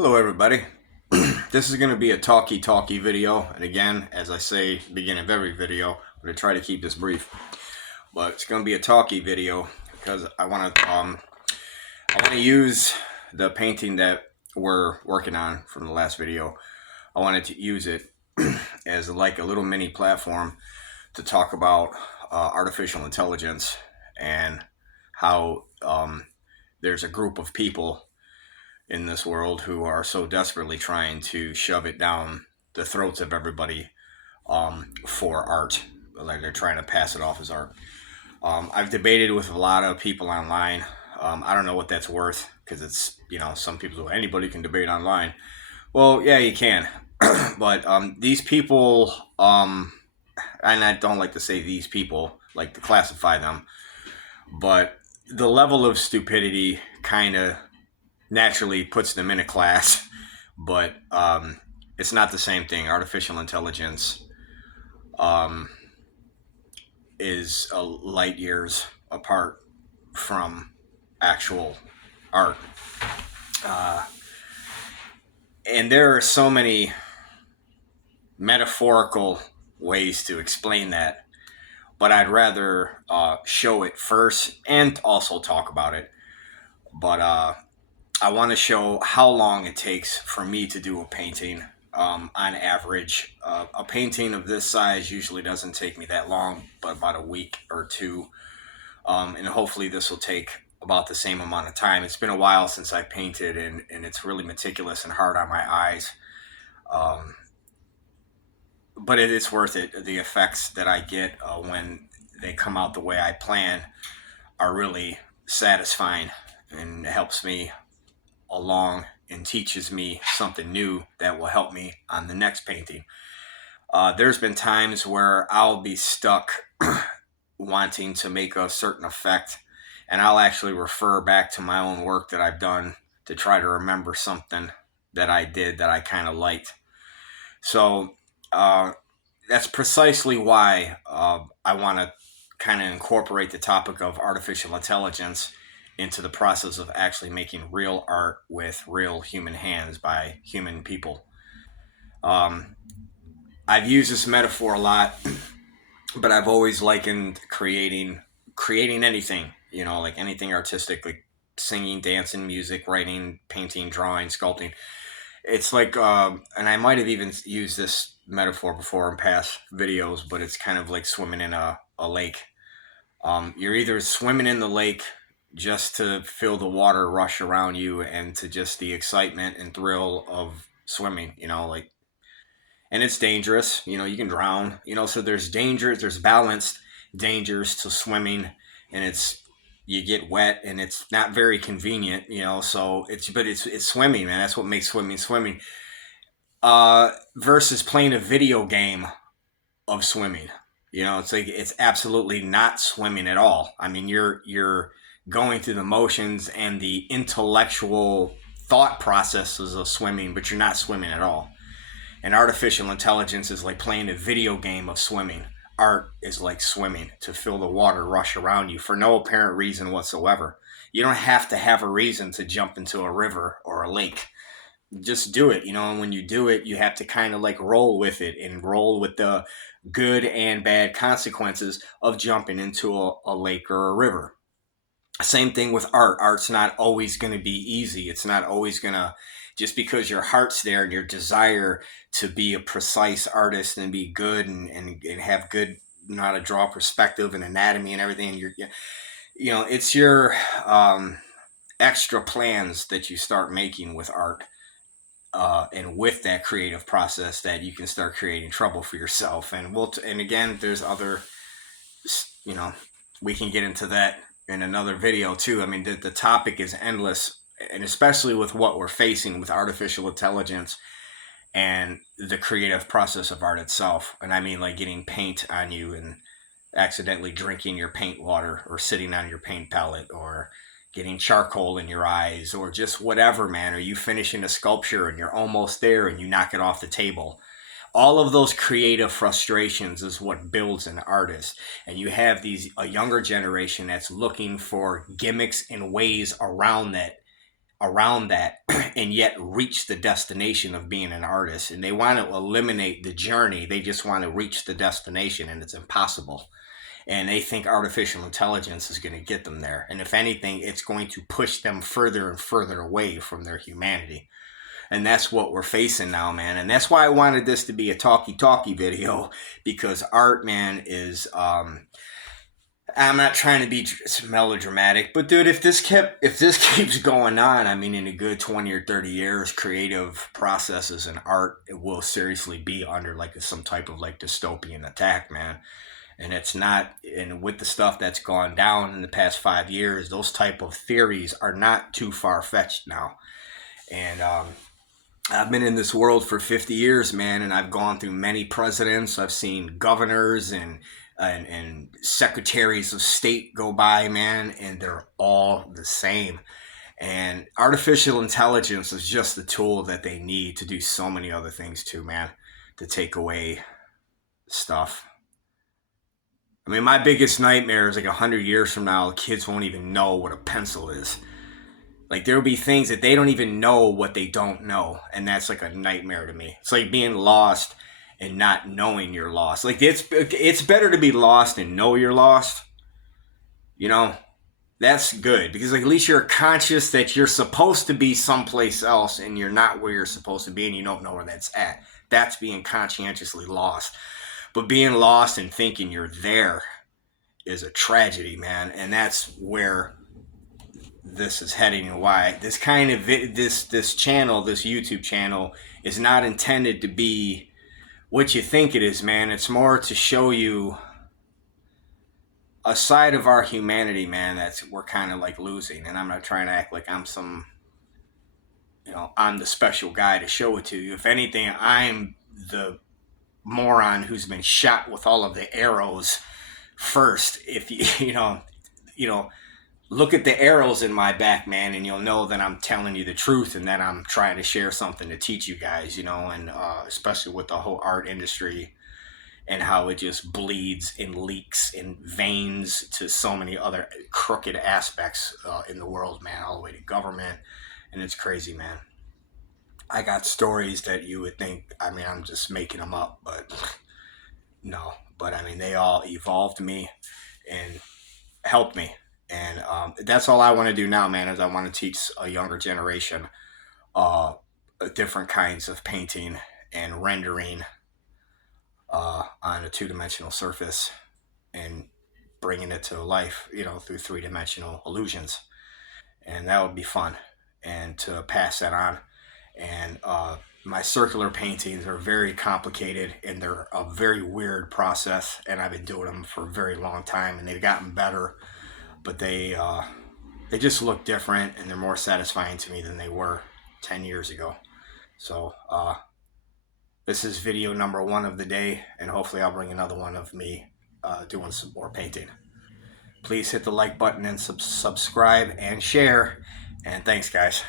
Hello everybody. This is going to be a talky video, and again, as I say at the beginning of every video, I'm going to try to keep this brief. But it's going to be a talky video because I want to use the painting that we're working on from the last video. I wanted to use it as like a little mini platform to talk about artificial intelligence and how there's a group of people in this world who are so desperately trying to shove it down the throats of everybody for art. Like they're trying to pass it off as art. I've debated with a lot of people online. I don't know what that's worth because it's, some people say anybody can debate online. Well, yeah, you can. But these people, and I don't like to say these people, like to classify them, but the level of stupidity kind of naturally puts them in a class, but it's not the same thing. Artificial intelligence is light years apart from actual art. And there are so many metaphorical ways to explain that, but I'd rather show it first and also talk about it. But I want to show how long it takes for me to do a painting. On average, a painting of this size usually doesn't take me that long, but about a week or two. And hopefully this will take about the same amount of time. It's been a while since I painted, and it's really meticulous and hard on my eyes. But it's worth it. The effects that I get when they come out the way I plan are really satisfying, and it helps me along and teaches me something new that will help me on the next painting. There's been times where I'll be stuck wanting to make a certain effect, and I'll actually refer back to my own work that I've done to try to remember something that I did that I kind of liked. So that's precisely why I want to kind of incorporate the topic of artificial intelligence into the process of actually making real art with real human hands by human people. I've used this metaphor a lot, but I've always likened creating anything, like anything artistic, like singing, dancing, music, writing, painting, drawing, sculpting. It's like, and I might have even used this metaphor before in past videos, but it's kind of like swimming in a lake. You're either swimming in the lake just to feel the water rush around you and to just the excitement and thrill of swimming, and it's dangerous, you can drown, so there's dangers, there's balanced dangers to swimming, and you get wet and it's not very convenient, so it's swimming, man. That's what makes swimming. Versus playing a video game of swimming. It's like it's absolutely not swimming at all. I mean, you're going through the motions and the intellectual thought processes of swimming, but you're not swimming at all. And artificial intelligence is like playing a video game of swimming. Art is like swimming to feel the water rush around you for no apparent reason whatsoever. You don't have to have a reason to jump into a river or a lake. Just do it, and when you do it, you have to kind of like roll with it and roll with the good and bad consequences of jumping into a lake or a river. Same thing with art. Art's not always going to be easy. It's not always going to, just because your heart's there and your desire to be a precise artist and be good and have good, know how to draw perspective and anatomy and everything. And it's your extra plans that you start making with art. And with that creative process that you can start creating trouble for yourself. And and again, there's other, we can get into that in another video too. I mean, the topic is endless, and especially with what we're facing with artificial intelligence and the creative process of art itself. And I mean, like getting paint on you and accidentally drinking your paint water or sitting on your paint palette or getting charcoal in your eyes or just whatever, man. Or you finishing a sculpture and you're almost there and you knock it off the table. All of those creative frustrations is what builds an artist. And you have a younger generation that's looking for gimmicks and ways around that around that and yet reach the destination of being an artist. And they want to eliminate the journey. They just want to reach the destination, and it's impossible. And they think artificial intelligence is going to get them there. And if anything, it's going to push them further and further away from their humanity. And that's what we're facing now, man. And that's why I wanted this to be a talkie video, because art, man, is I'm not trying to be melodramatic, but dude, if this keeps going on, I mean, in a good 20 or 30 years, creative processes and art, it will seriously be under like some type of like dystopian attack, man. And it's not, and with the stuff that's gone down in the past 5 years, those type of theories are not too far-fetched now. And I've been in this world for 50 years, man, and I've gone through many presidents. I've seen governors and secretaries of state go by, man, and they're all the same. And artificial intelligence is just the tool that they need to do so many other things too, man, to take away stuff. I mean, my biggest nightmare is like 100 years from now, kids won't even know what a pencil is. Like, there'll be things that they don't even know what they don't know. And that's like a nightmare to me. It's like being lost and not knowing you're lost. Like, it's better to be lost and know you're lost. You know, that's good. Because like, at least you're conscious that you're supposed to be someplace else and you're not where you're supposed to be and you don't know where that's at. That's being conscientiously lost. But being lost and thinking you're there is a tragedy, man. And that's where this is heading, and why this kind of this channel, this YouTube channel, is not intended to be what you think it is, man. It's more to show you a side of our humanity, man, that's we're kind of like losing. And I'm not trying to act like I'm some, I'm the special guy to show it to you. If anything, I'm the moron who's been shot with all of the arrows first. If look at the arrows in my back, man, and you'll know that I'm telling you the truth and that I'm trying to share something to teach you guys, and especially with the whole art industry and how it just bleeds and leaks in veins to so many other crooked aspects in the world, man, all the way to government. And it's crazy, man. I got stories that you would think, I mean, I'm just making them up, but no. But I mean, they all evolved me and helped me. And that's all I want to do now, man, is I want to teach a younger generation different kinds of painting and rendering on a two-dimensional surface and bringing it to life, through three-dimensional illusions. And that would be fun, and to pass that on. And my circular paintings are very complicated, and they're a very weird process, and I've been doing them for a very long time, and they've gotten better, but they just look different, and they're more satisfying to me than they were 10 years ago. So this is video number 1 of the day, and hopefully I'll bring another one of me doing some more painting. Please hit the like button and subscribe and share, and thanks, guys.